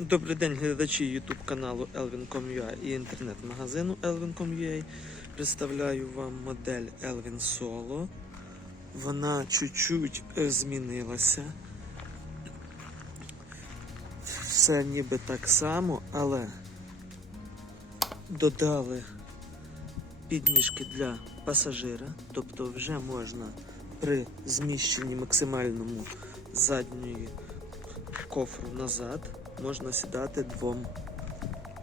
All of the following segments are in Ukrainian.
Добрий день, глядачі YouTube каналу Elvin.com.ua і інтернет-магазину Elvin.com.ua. Представляю вам модель Elvin Solo. Вона чуть-чуть е, змінилася. Все ніби так само, але додали підніжки для пасажира, тобто вже можна при зміщенні максимальному задньої кофру назад можна сідати двом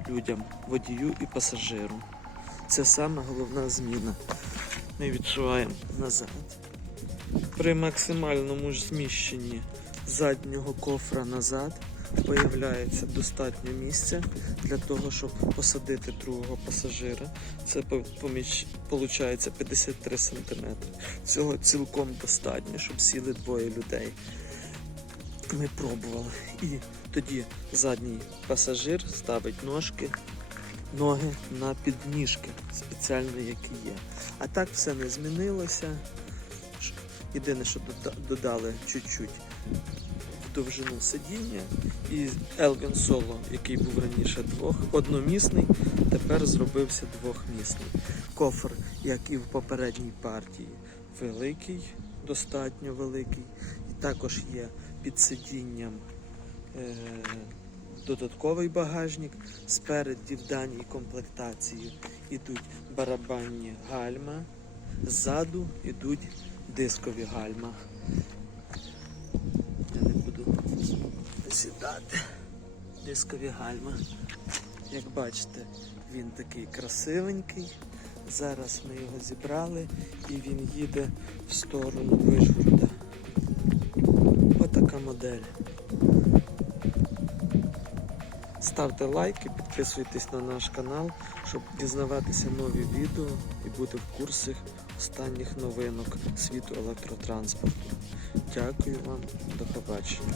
людям, водію і пасажиру. Це саме головна зміна. Ми відчуваємо назад. При максимальному ж зміщенні заднього кофра назад появляється достатньо місця для того, щоб посадити другого пасажира. Це виходить 53 см. Цього цілком достатньо, щоб сіли двоє людей. Ми пробували. І тоді задній пасажир ставить ножки, ноги на підніжки, спеціально які є. А так все не змінилося. Єдине, що додали чуть-чуть довжину сидіння. І Elvin Solo, який був раніше двох, одномісний, тепер зробився двохмісний. Кофр, як і в попередній партії, великий, достатньо великий. І також є під сидінням е, додатковий багажник. Спереді в даній комплектації йдуть барабанні гальма, ззаду йдуть дискові гальма. Я не буду сідати. Дискові гальма. Як бачите, він такий красивенький. Зараз ми його зібрали і він їде в сторону Вишгорода. Модель. Ставте лайки, підписуйтесь на наш канал, щоб дізнаватися нові відео і бути в курсі останніх новинок світу електротранспорту. Дякую вам, до побачення.